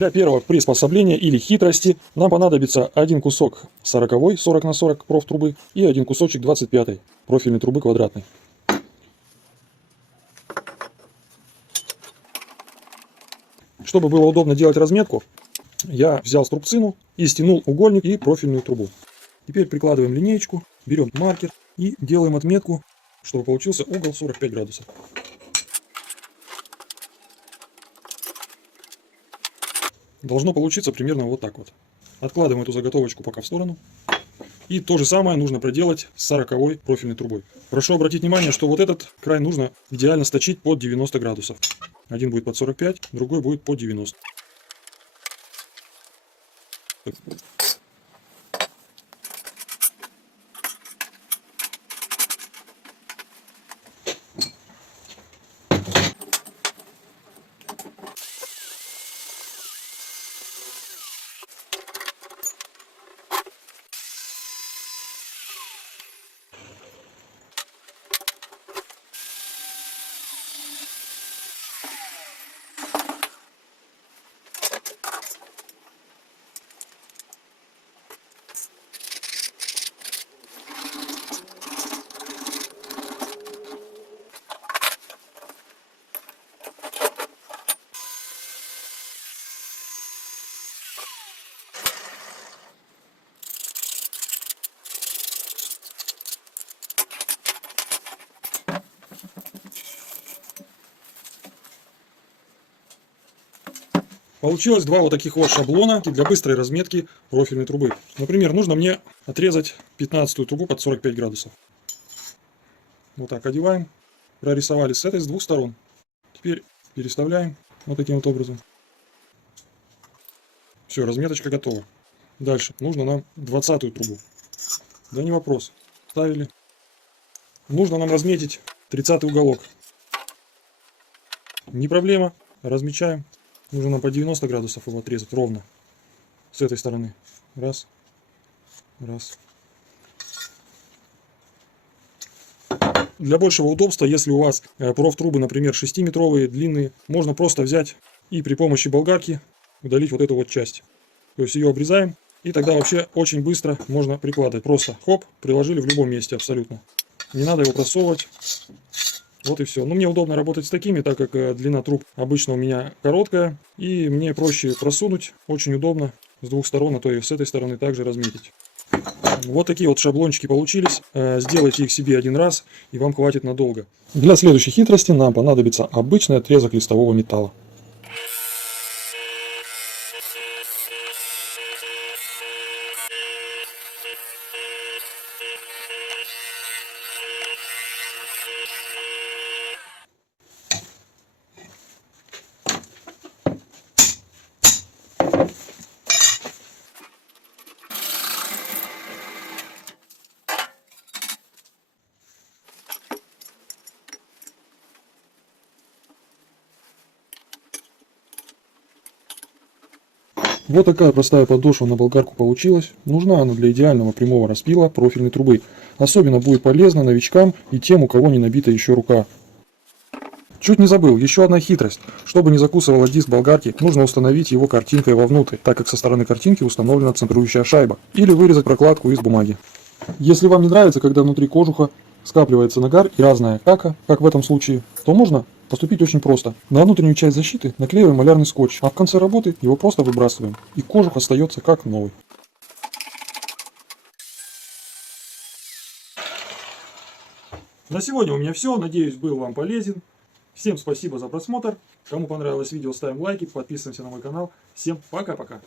Для первого приспособления или хитрости нам понадобится один кусок 40-й 40 на 40 профтрубы и один кусочек 25-й профильной трубы квадратной. Чтобы было удобно делать разметку, я взял струбцину и стянул угольник и профильную трубу. Теперь прикладываем линеечку, берем маркер и делаем отметку, чтобы получился угол 45 градусов. Должно получиться примерно вот так вот. Откладываем эту заготовочку пока в сторону. И то же самое нужно проделать с 40-й профильной трубой. Прошу обратить внимание, что вот этот край нужно идеально сточить под 90 градусов. Один будет под 45, другой будет под 90. Получилось два вот таких вот шаблона для быстрой разметки профильной трубы. Например, нужно мне отрезать 15-ю трубу под 45 градусов. Вот так одеваем. Прорисовали с этой, с двух сторон. Теперь переставляем вот таким вот образом. Все, разметочка готова. Дальше нужно нам 20-ю трубу. Да не вопрос. Ставили. Нужно нам разметить 30-й уголок. Не проблема. Размечаем. Нужно нам по 90 градусов его отрезать ровно. С этой стороны. Раз. Раз. Для большего удобства, если у вас профтрубы, например, 6-метровые, длинные, можно просто взять и при помощи болгарки удалить вот эту вот часть. То есть ее обрезаем, и тогда вообще очень быстро можно прикладывать. Просто хоп, приложили в любом месте абсолютно. Не надо его просовывать. Вот и все. Но мне удобно работать с такими, так как длина труб обычно у меня короткая. И мне проще просунуть, очень удобно с двух сторон, а то и с этой стороны также разметить. Вот такие вот шаблончики получились. Сделайте их себе один раз, и вам хватит надолго. Для следующей хитрости нам понадобится обычный отрезок листового металла. Вот такая простая подошва на болгарку получилась. Нужна она для идеального прямого распила профильной трубы. Особенно будет полезно новичкам и тем, у кого не набита еще рука. Чуть не забыл, еще одна хитрость. Чтобы не закусывала диск болгарки, нужно установить его картинкой вовнутрь, так как со стороны картинки установлена центрующая шайба. Или вырезать прокладку из бумаги. Если вам не нравится, когда внутри кожуха скапливается нагар и разная кака, как в этом случае, то можно поступить очень просто. На внутреннюю часть защиты наклеиваем малярный скотч, а в конце работы его просто выбрасываем, и кожух остается как новый. На сегодня у меня все, надеюсь, был вам полезен. Всем спасибо за просмотр. Кому понравилось видео, ставим лайки, подписываемся на мой канал. Всем пока-пока.